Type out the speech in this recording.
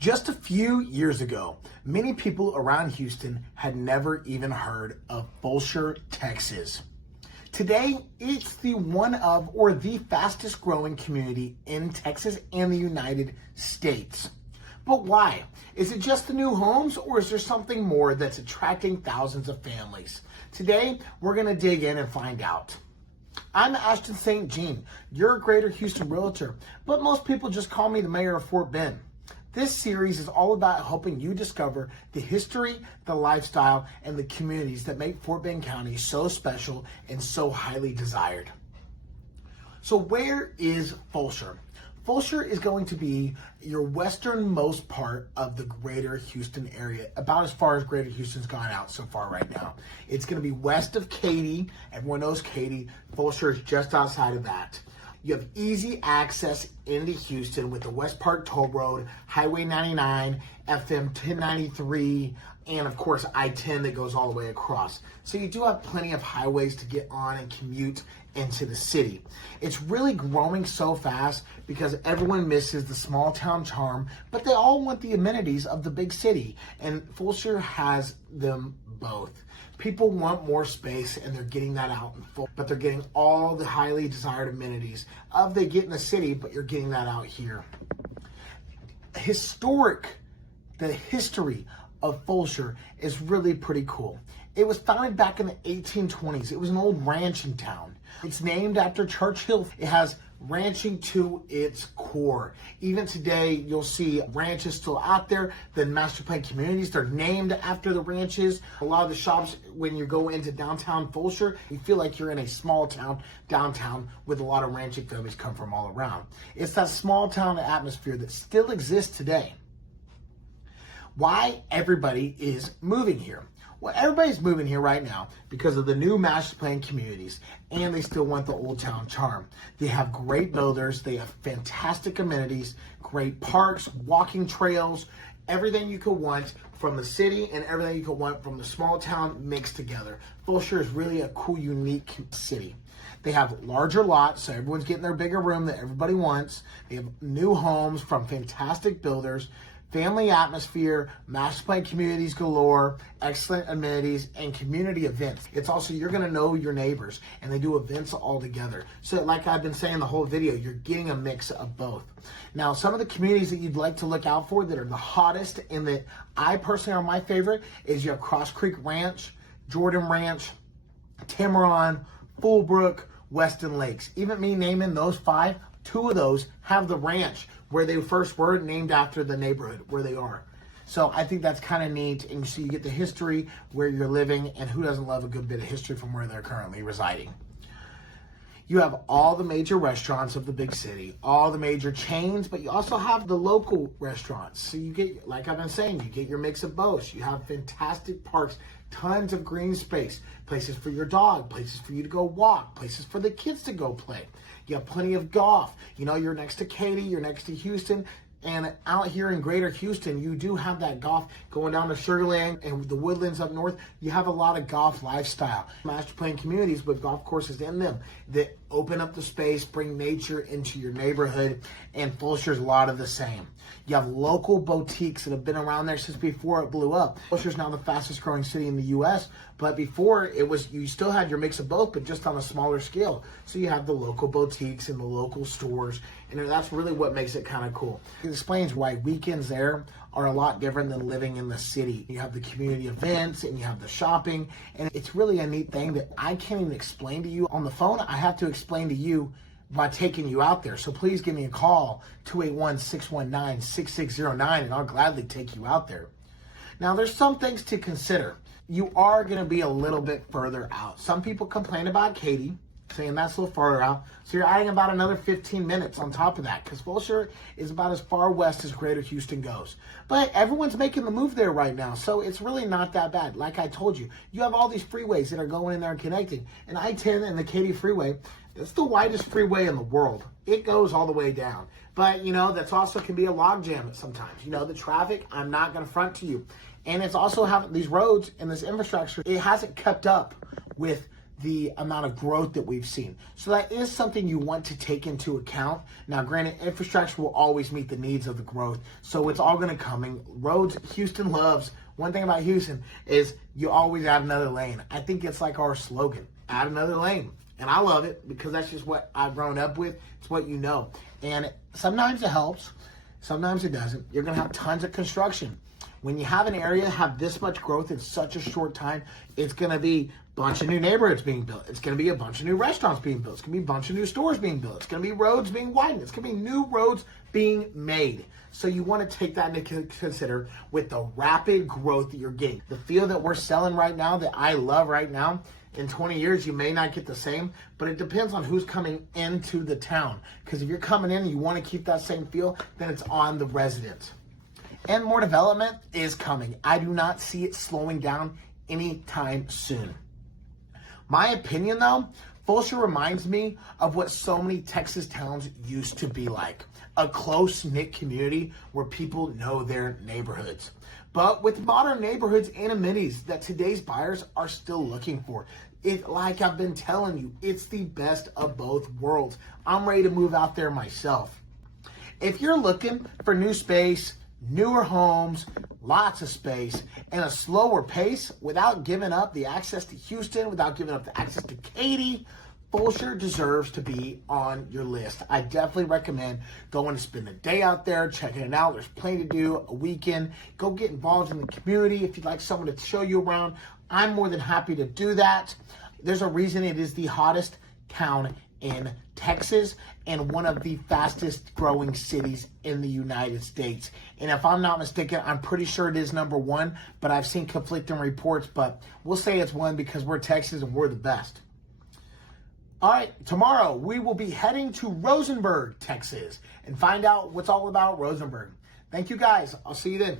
Just a few years ago, many people around Houston had never even heard of Fulshear, Texas. Today, it's the one of or the fastest growing community in Texas and the United States. But why? Is it just the new homes, or is there something more that's attracting thousands of families? Today, we're going to dig in and find out. I'm Ashton St. Jean, your Greater Houston Realtor, but most people just call me the mayor of Fort Bend. This series is all about helping you discover the history, the lifestyle, and the communities that make Fort Bend County so special and so highly desired. So where is Fulshear? Fulshear is going to be your westernmost part of the Greater Houston area, about as far as Greater Houston's gone out so far right now. It's going to be west of Katy. Everyone knows Katy. Fulshear is just outside of that. You have easy access into Houston with the West Park Toll Road, Highway 99, FM 1093, and of course I-10 that goes all the way across. So you do have plenty of highways to get on and commute into the city. It's really growing so fast because everyone misses the small town charm, but they all want the amenities of the big city, and Fulshear has them both. People want more space, and they're getting that out in full, but they're getting all the highly desired amenities of they get in the city, but you're getting that out here. The history of Fulshear is really pretty cool. It was founded back in the 1820s. It was an old ranching town. It's named after Churchill. It has ranching to its core. Even today, you'll see ranches still out there. The master plan communities, they're named after the ranches. A lot of the shops, when you go into downtown Fulshear, you feel like you're in a small town downtown with a lot of ranching families come from all around. It's that small town atmosphere that still exists today. Why everybody is moving here? Well, everybody's moving here right now because of the new master plan communities, and they still want the old town charm. They have great builders, they have fantastic amenities, great parks, walking trails, everything you could want from the city and everything you could want from the small town mixed together. Fulshear is really a cool, unique city. They have larger lots, so everyone's getting their bigger room that everybody wants. They have new homes from fantastic builders, family atmosphere, master plan communities galore, excellent amenities, and community events. It's also, you're gonna know your neighbors, and they do events all together. So like I've been saying the whole video, you're getting a mix of both. Now, some of the communities that you'd like to look out for that are the hottest and that I personally are my favorite is you have Cross Creek Ranch, Jordan Ranch, Tamarron, Fullbrook, Weston Lakes. Even me naming those five, two of those have the ranch where they first were, named after the neighborhood where they are. So I think that's kind of neat. And so you get the history where you're living, and who doesn't love a good bit of history from where they're currently residing. You have all the major restaurants of the big city, all the major chains, but you also have the local restaurants. So you get, like I've been saying, you get your mix of both. You have fantastic parks, tons of green space, places for your dog, places for you to go walk, places for the kids to go play. You have plenty of golf. You know, you're next to Katy, you're next to Houston, and out here in Greater Houston, you do have that golf going down to Sugarland and the Woodlands up north. You have a lot of golf lifestyle. Master plan communities with golf courses in them that open up the space, bring nature into your neighborhood, and Fulshear's a lot of the same. You have local boutiques that have been around there since before it blew up. Fulshear's now the fastest growing city in the U.S., but before it was, you still had your mix of both, but just on a smaller scale. So you have the local boutiques and the local stores, and that's really what makes it kind of cool. It explains why weekends there are a lot different than living in the city. You have the community events and you have the shopping, and it's really a neat thing that I can't even explain to you on the phone. I have to explain to you by taking you out there. So please give me a call, 281-619-6609, and I'll gladly take you out there. Now, there's some things to consider. You are going to be a little bit further out. Some people complain about Katy, saying that's a little farther out. So you're adding about another 15 minutes on top of that, because Fulshear is about as far west as Greater Houston goes. But everyone's making the move there right now, so it's really not that bad. Like I told you, you have all these freeways that are going in there and connecting. And I-10 and the Katy Freeway, it's the widest freeway in the world. It goes all the way down. But, you know, that's also can be a logjam sometimes. You know, the traffic, I'm not going to front to you. And it's also having these roads and this infrastructure, it hasn't kept up with the amount of growth that we've seen. So that is something you want to take into account. Now, granted, infrastructure will always meet the needs of the growth, so it's all going to come in. Roads, Houston loves. One thing about Houston is you always add another lane. I think it's like our slogan, add another lane. And I love it because that's just what I've grown up with. It's what you know. And sometimes it helps. Sometimes it doesn't. You're going to have tons of construction. When you have an area have this much growth in such a short time, it's going to be a bunch of new neighborhoods being built. It's going to be a bunch of new restaurants being built. It's going to be a bunch of new stores being built. It's going to be roads being widened. It's going to be new roads being made. So you want to take that into consider with the rapid growth that you're getting. The field that we're selling right now, that I love right now, in 20 years, you may not get the same, but it depends on who's coming into the town. Because if you're coming in and you want to keep that same feel, then it's on the residents. And more development is coming. I do not see it slowing down anytime soon. My opinion, though, Fulshear reminds me of what so many Texas towns used to be like. A close-knit community where people know their neighborhoods. But with modern neighborhoods and amenities that today's buyers are still looking for. Like I've been telling you, it's the best of both worlds. I'm ready to move out there myself. If you're looking for new space, newer homes, lots of space, and a slower pace without giving up the access to Houston, without giving up the access to Katy, Fulshear deserves to be on your list. I definitely recommend going to spend a day out there, checking it out. There's plenty to do, a weekend. Go get involved in the community. If you'd like someone to show you around, I'm more than happy to do that. There's a reason it is the hottest town in Texas and one of the fastest growing cities in the United States. And if I'm not mistaken, I'm pretty sure it is number one, but I've seen conflicting reports, but we'll say it's one because we're Texas and we're the best. All right, tomorrow we will be heading to Rosenberg, Texas, and find out what's all about Rosenberg. Thank you guys. I'll see you then.